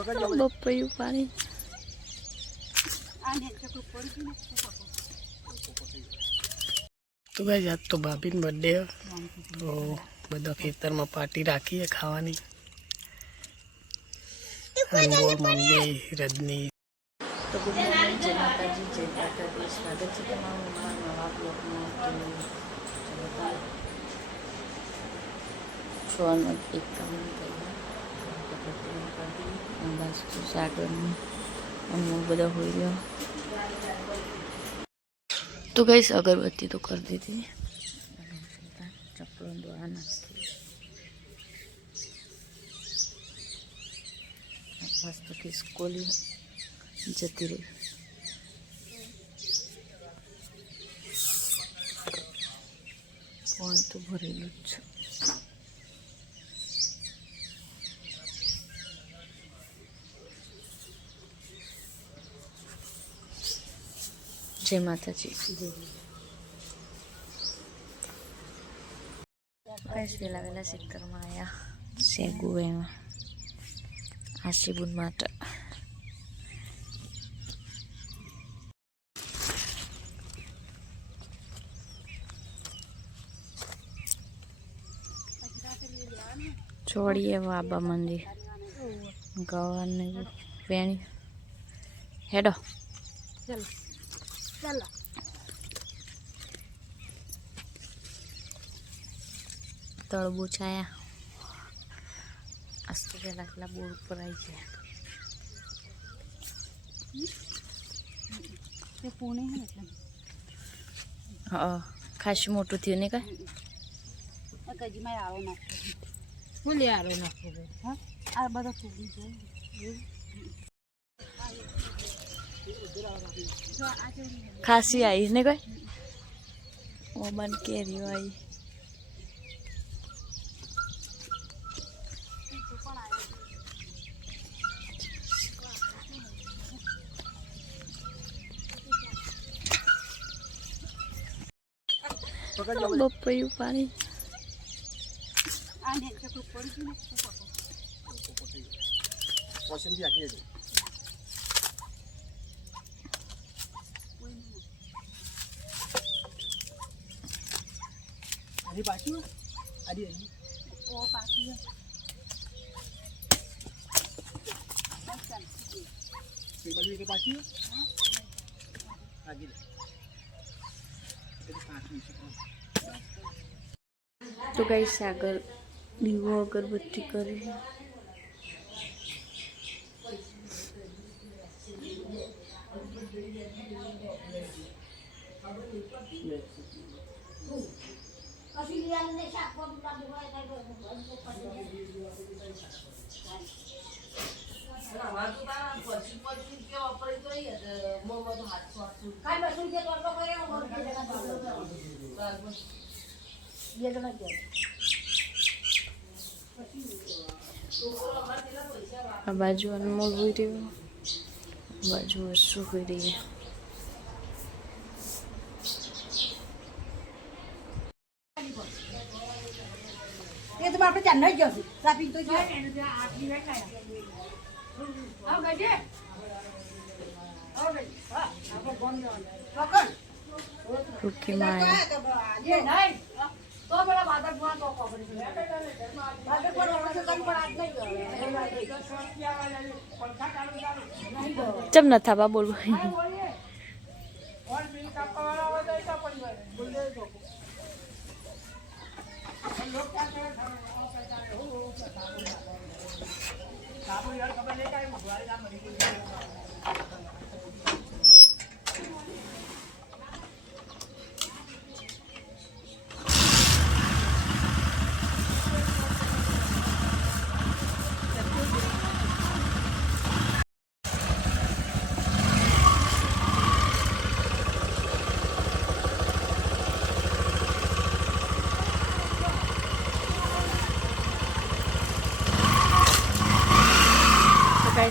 બપૈયું પાણી तो भाई आज तो भाभी ने बर्थडे है तो बदा खेतर में पार्टी राखी है खावानी अनमोल मम्मी रजनी तो गुड मॉर्निंग जय माता जी जय द्वारकाधीश स्वागत है તમારું અમારા નવા બ્લોગમાં તો છોનો એક કામ કર્યું બસ તો સાગરનું અનમોલ બધા હોઈ ગયો तो गई अगरबत्ती तो कर दी थी चप्पलों द्वारा नाखी बस तो खिसकोली जती रही पानी तो भरेलू ज जय माता जी कैसे वेला वेला सेक्टर में आया सेगुए में आशीबुन माता छोड़िए बाबा मंदिर गवान ने वेणी हेडो चल चलो तरबूज आया अस्त पेला पेला बोर्ड पर आई है हाँ खास मोटू थी नहीं का खासी आई ने कोई वो बन के रही आई बपैયું પાણી Adi pacu, adi. Oh pacu. Balik ke pacu. Lagi. तो गई सागर दीवो अगरबत्ती करे बाजू अनमोल हुई रही बाजू अशु हुई रही है ये तो आपने जानना ही क्यों सापी तो क्या आओ गए आपको बंद पकड़ रुकी माया ये नहीं तो बड़ा बादल बुआ तो पकड़ बादल पर और से कम पड़ा नहीं जब न था बा बोल और बिल का वाला हो जाए तो अपन बोल दे तो लोग क्या करे हो साबु यार खबर लेके आए मुझवारे का मरी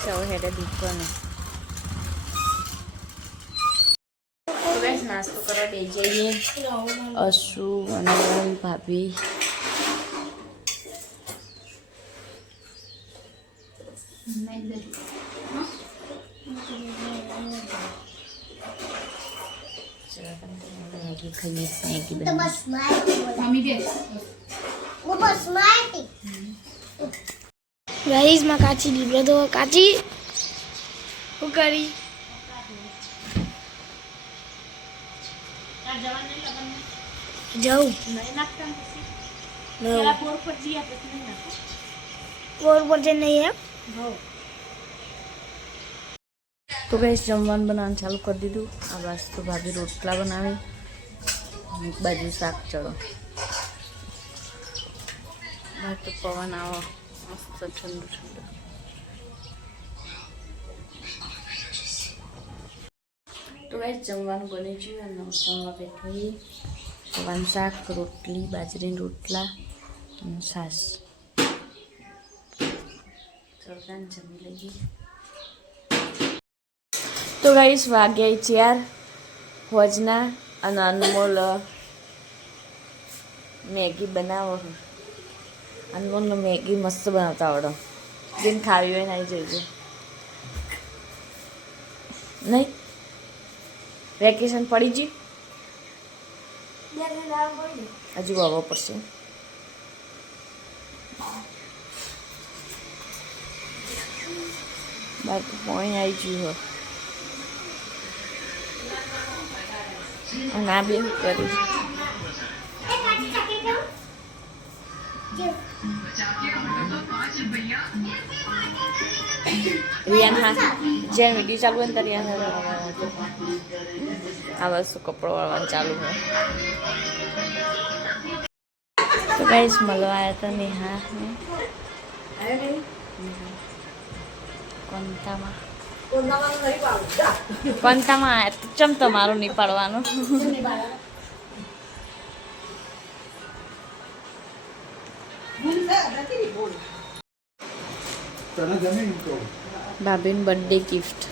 સૌ હેડે દુકાને તો ગાઈસ નાસ્તો કરવા બેસી જઈએ અશુ અને ભાભી मैगी खाइए मैगी तो बस मम्मी भी वो बस मारती गाइस માં કાચી લીબડો તો કાચી હું કરી જાઉં પોર પર જે નહીં है तो गैस जमवान बनाना चालू कर दीधु आ बस तो भाभी रोटला बनावे एक बाजू शाक चढ़ो तो पवन आओ मस्त ठंडू ठंडू तो गैस जमवान बनी गયું અને જમવા બેઠી પવન શાક રોટલી બાજરીની રોટલા અને છાશ ચલકાન જમી લઈએ तो गाइस वाग्या 4 होजना અને અનમોલ મેગી બનાવો અનમોલ મેગી મસ્ત બનાવતા આવડે જેને ખાવી હોય ને આવી જજો નહીં વેકેશન પડી ગયું હજુ આવવા પડશે બાકી પોઈ આવી ગયું હોય અને આ બે કરી રિયાન હા જ્યાં વિડીયો ચાલુ હોય ને ત્યાં આ વસ્તુ કપડો વાળવાનું ચાલુ હોય તો ગાઈસ મળવા આવ્યા હતા નેહા કોંતામાં કોંતામાં આવ્યા તો ચમ તમારું નહીં પાડવાનું ભાભીની બર્થડે ગિફ્ટ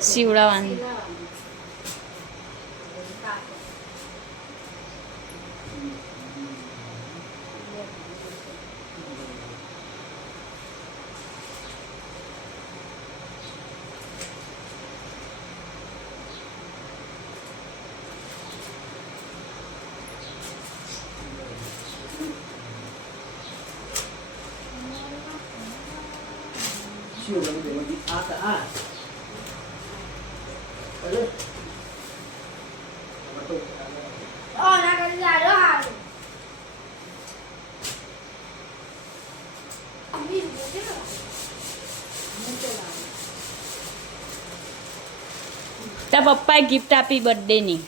સીવડાવવાની ના કરી લાડો હારું તારા પપ્પાએ ગિફ્ટ આપી બર્થડેની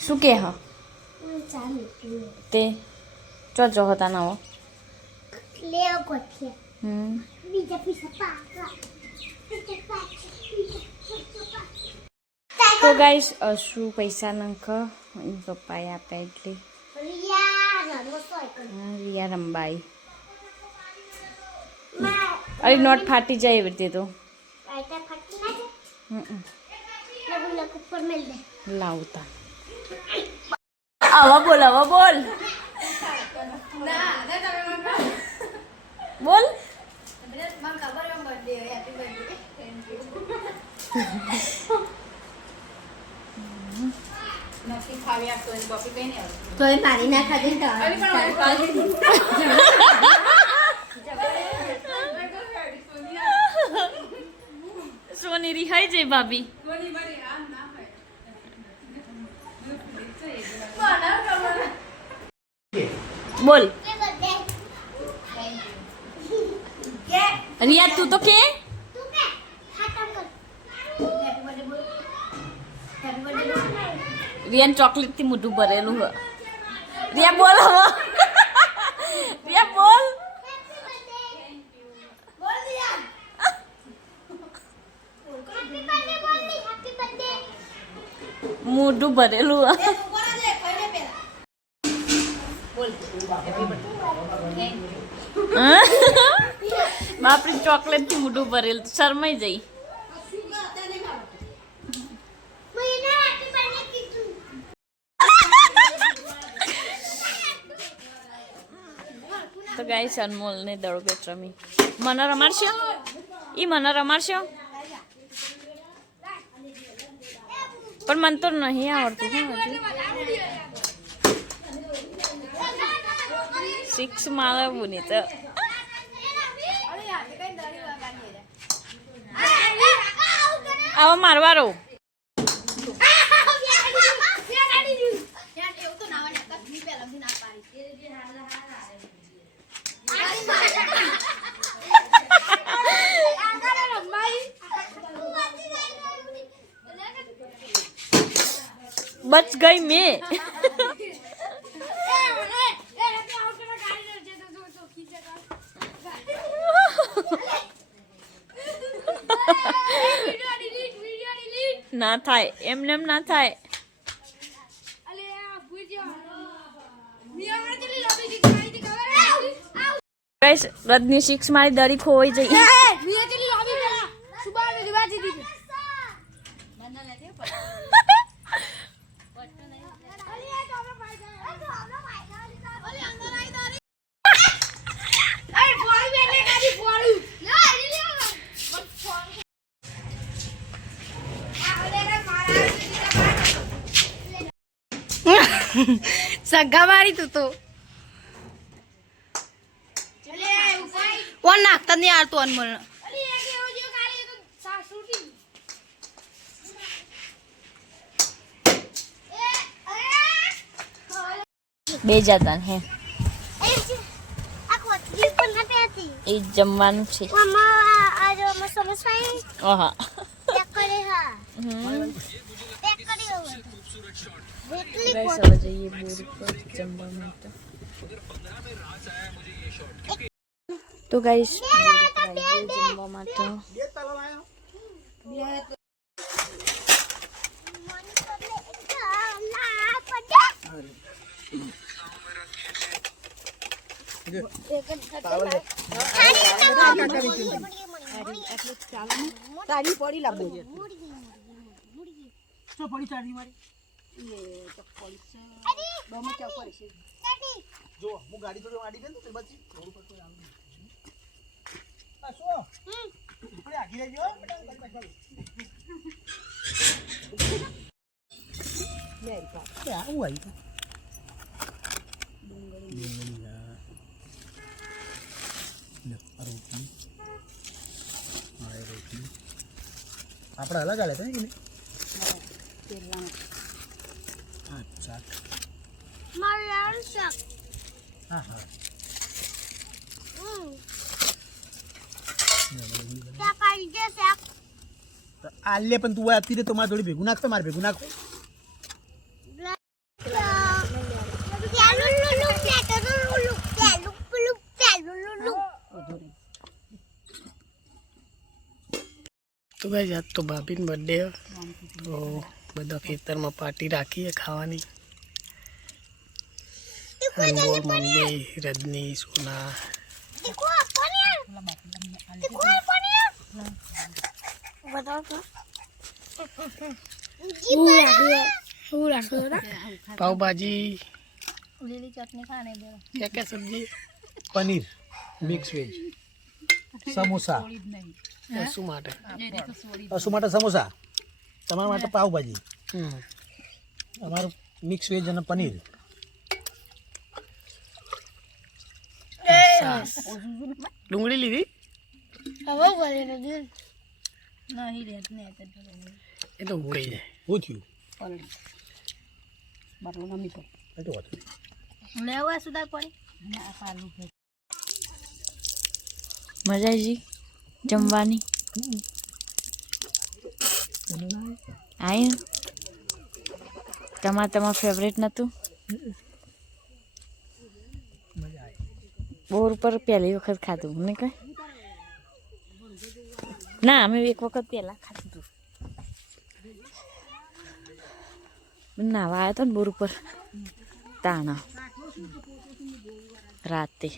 શું કે હા તે ચો જો હતા ના હો લે ગોઠિયા બીજા પૈસા તો ગાઈસ શું પૈસા નંખ પપ્પાએ આપ્યા એટલે રિયા રંબાઈ અરે નોટ ફાટી જાય એવી રીતે તો લાવતા આવા બોલ બોલ તો એ મારી ના ખાધી સોની રિહાઈ જઈ ભાભી બોલ રિયા તું તો કે રિયાન ચોકલેટથી મોઢું ભરેલું હ રિયા બોલ હવે રિયા બોલ મોઢું ભરેલું હ બાપરે ચોકલેટથી મોઢું ભરેલું શરમાઈ જઈ તો ગાઈસ અનમોલ ને દડો બેટ રમી મને રમાડશો ઈ મને રમાડશો પણ મને તો નહીં આવડતું હજુ 6 મારે બુની તો આવો મારવા રહો बच गई मैं ना थाय एमनेम ना थाय गाइस रजनी 6 मारी दड़ी खोई जई સગા મારી તું તો કોણ નાખતા નહીં આવતું અનમોલ બે જતા હે એ જમવાનું છે ઓહા गाइस अब जाइए बोर पर जंबा माता तो गाइस जंबा माता તારી પડી લાગો તો પડી ચાડી મારી જો હું ગાડી થોડી આડી ગઈ તો પછી રોડ પર કોઈ આવું આ શું આપણે આગી લઈ ગયો આવું આવી આપણે અલગ આલે છે ને अच्छा हाँ हाँ आले पण तू आती रे तो मार थोड़ी भेगू नाखतो मार भेगू नाखो तो भाई आज तो भाभी ने बर्थडे है तो બધા ખેતરમાં પાર્ટી રાખી છે ખાવાની અનમોલ મમ્મી રજની સોના पाव भाजी લીલી ચટણી ખાને દે क्या क्या सब्जी पनीर मिक्स वेज समोसा શું માટે સમોસા તમારા માટે પાવભાજી અમારું મિક્સ વેજ અને પનીર ડુંગળી લીધી હવે ભરે ને દિલ નહીં રેત ને એ તો ઉડી જાય શું થયું બાટલો નમી તો એ તો હતું લેવા સુધા પડી ના પાલું મજા આવી જમવાની આઈ તમારા ફેવરેટ નહોતું? મજા આવી. બોર ઉપર પહેલી વખત ખાધું મને કઈ ના અમે એક વખત પહેલા ખાધું નાવા આવ્યા હતા ને બોર ઉપર તાણા રાતે.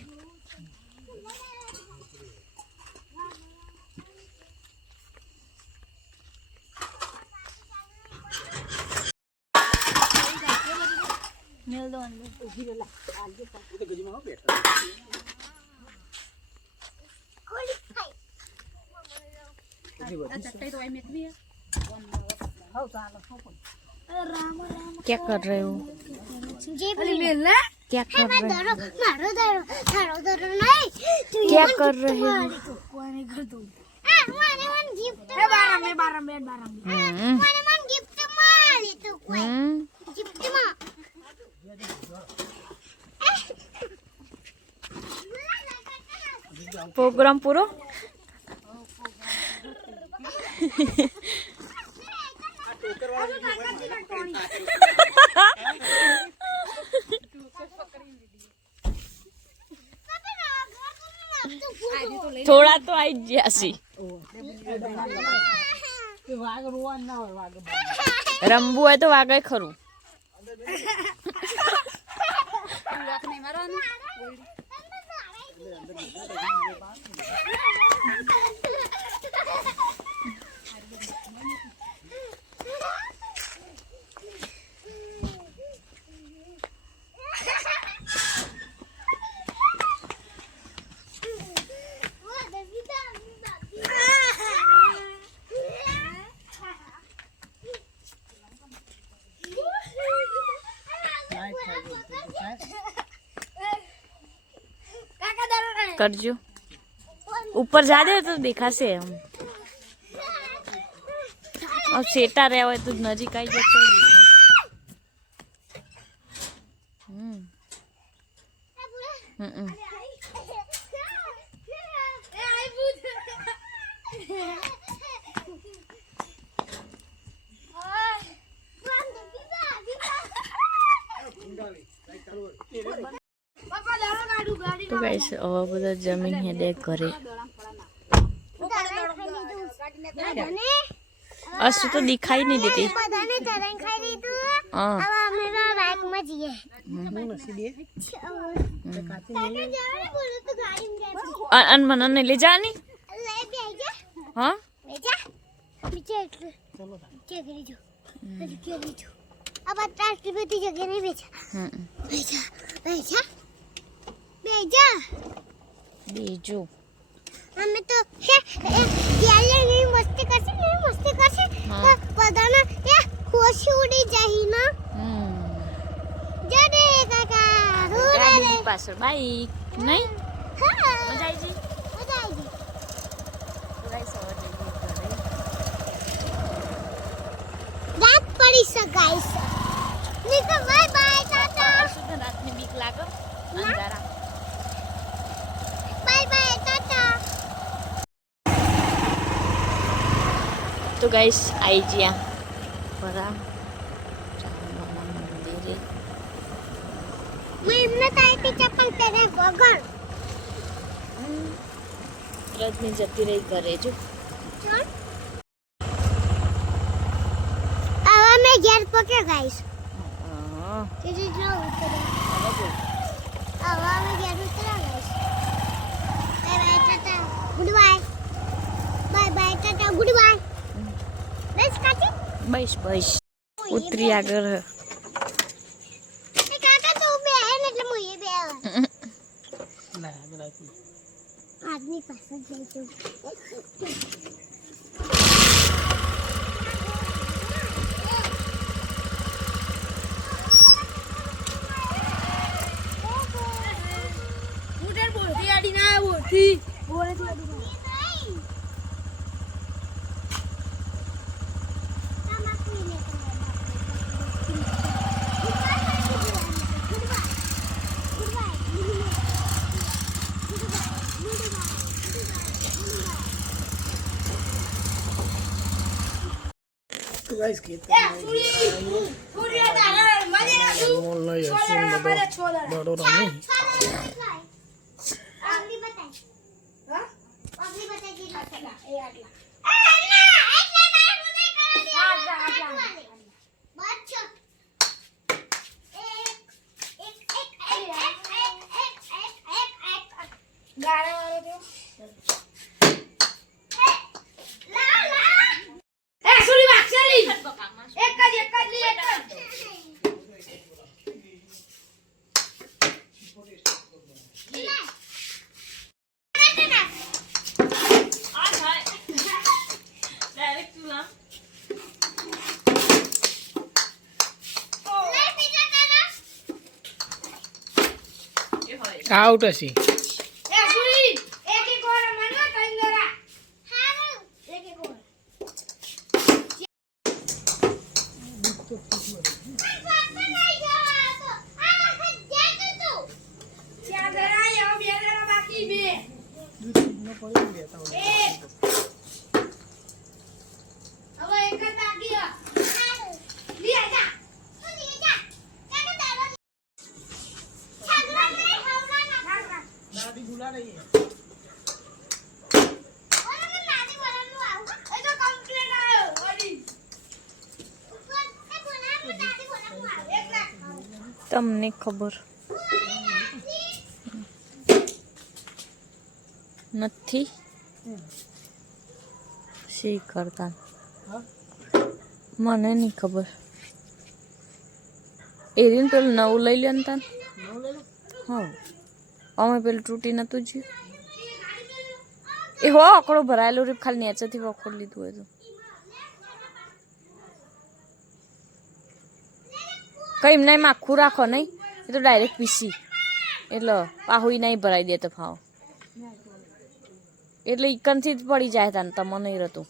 એ તો ગજીમાં હો બેઠા. क्या कर रहे हो? क्या कर रहे हो? क्या कर रहे हो? प्रोग्राम पूरो થોડા તો આવી જ જશે. રમવું હોય તો વાગે ખરું. करजो ऊपर जा दे तो देखा से हम अब सेटा रहा हो तो नजीक आई जाए तो तो गाइस और બધા જમીન હે દે ઘરે असु तो दिखाई नहीं देती બધાને તરંગ ખાઈ લીધું. हां હવે અમે બાઇકમાં જઈએ. નસીબે કાકા જવાનું બોલું તો ગાડીમાં જાય. अन मन ने ले जानी લઈ બેજા हां બેજા નીચે એટલે નીચે ગઈ જો હજી કે જો अब ट्रैक्टर पे ती जगह नहीं बेचा बेचा बेचा बेचा बीजू हमें तो याले नहीं मस्ती करसे तो पता ना ये खुशी उड़ी जाही ना जडे काका हो रे पास बाइक नहीं हां मजा आई जी मजा आई जी तो गाइस और जल्दी रात पड़ी स गाइस निको बाय बाय टाटा शुद्ध रात में बीक लागे अंधारा बाय बाय टाटा तो गाइस आई जिया बड़ा मंदिर मैं इमना ताई की चप्पल तेरे वगैर रजनी जती रही करे जो चल अब मैं गियर पकड़ गाइस तेरे जो उतरा अब मैं गियर उतरा guys bye bye tata goodbye bye bye tata goodbye बस काची बस बस उतरी आगर ए काका तू बे है એટલે હું એ બે ના આગળ આવી આદમી પાસે જઈ છું ઉડર બોલતી આડી ના બોલતી બોલે તું આડી તો ગાઈસ કે સૂર્ય તારા મને શું મોલ નહીં છોડે મારે છોડે બડો નહીં આગલી બતાય હા આગલી બતાય કે એ આટલા આઉટ હશે દાદી બુલા રહી હે તમને ખબર નથી શી કરતા મને નહીં ખબર એરીને પેલું નવું લઈ લ્યો ને તાન હા અમે પેલું તૂટી નતું જ્યું એ હો આકડો ભરાયેલો રીપ ખાલી નેચેથી વખોડ લીધું હોય તો કઈ નહીં આખું રાખો નહીં એ તો ડાયરેક્ટ પીસી એટલે પાહુઈ નહીં ભરાઈ દે તો ફાવ એટલે ઇકનથી જ પડી જાય તાન તમને નહીં રહેતું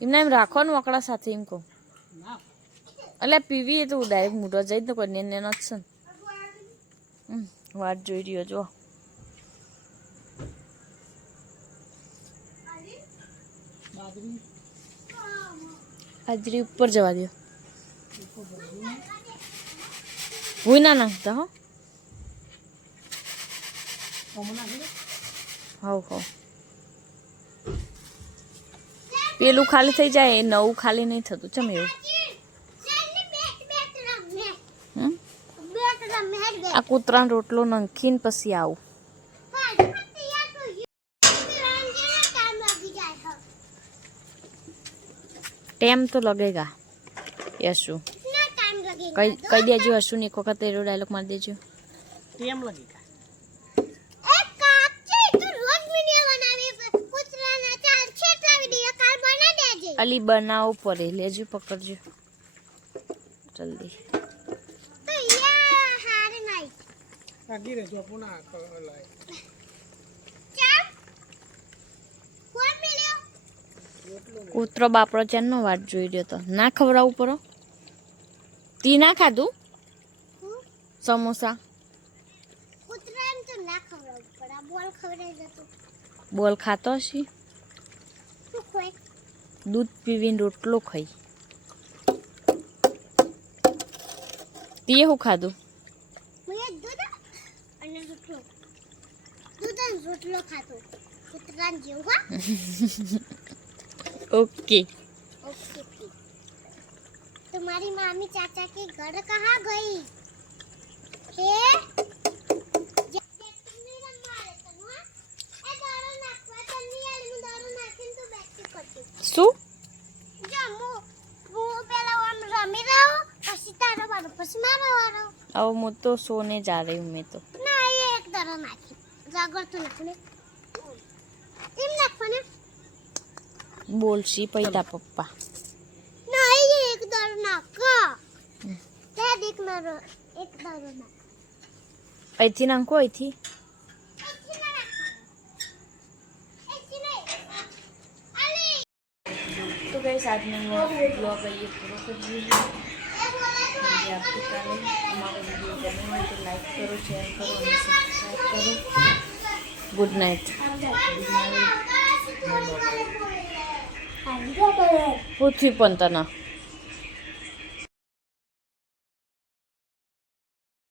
એમને એમ રાખો ને વકડા સાથે એમ કહું એટલે પીવી એ તો ડાયરેક્ટ મૂઢો જઈ જ ને કોઈ નેનો જ છે ને વાત જોઈ રહ્યો જો હાજરી ઉપર જવા દો હું ના નાખતા હો હવ હવ પેલું ખાલી થઈ જાય નવું ખાલી નહીં થતું ચમ એવું આ કૂતરાનો રોટલો નાખીને પછી આવું ટાઈમ તો લગેગા યશુ કઈ દેજો હશુ ને એક વખત એરો ડાયલોગ મારી દેજો ટાઈમ લગેગા અલી બનાવો પડે લેજો પકડજો જલ્દી આગી રે જો પુના લાય કૂતરો બાપરો ચાનો વાટ જોઈ રહ્યો તો ના ખવડાવવું પડો તી ના ખાધું સમોસા બોલ ખાતો હશે દૂધ પીવીને રોટલો ખાઈ તીએ શું ખાધું ओके तुम्हारी मामी चाचा के घर कहाँ गई है શું अब હું તો સોને જા રહી હું મેં તો ના એ એક દરો નાખી જાગર તો નાખને એમ નાખવાને બોલશી પૈતા પપ્પા ના એ એક દરો નાખ તે દેખ મારો એક દરો નાખ અહીંથી નાખો અહીંથી तो गाइस आज मैं ब्लॉग ये पूरा कर दीजिए मुझे आपके कारण हमारा वीडियो करने में तो लाइक करो शेयर करो और सब्सक्राइब करो गुड नाइट पृथ्वी पंतना